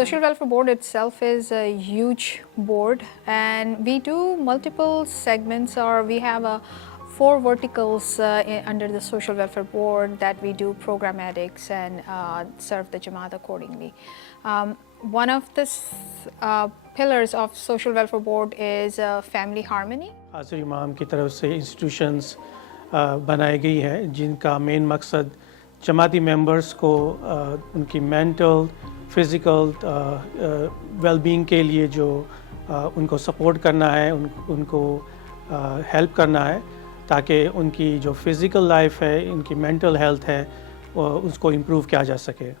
Social Welfare Board itself is a huge board, and we do multiple segments, or we have 4 verticals under the Social Welfare Board that we do programmatics and serve the Jamaat accordingly. One of the pillars of Social Welfare Board is family harmony. हाज़िर इमाम की तरफ से इंस्टीट्यूशंस बनाई गई हैं जिनका मेन मकसद जमाती मेंबर्स को उनकी मेंटल फिज़िकल वेलबींग के लिए जो उनको सपोर्ट करना है, उनको हेल्प करना है ताकि उनकी जो फिज़िकल लाइफ है, उनकी मेंटल हेल्थ है उसको इम्प्रूव किया जा सके।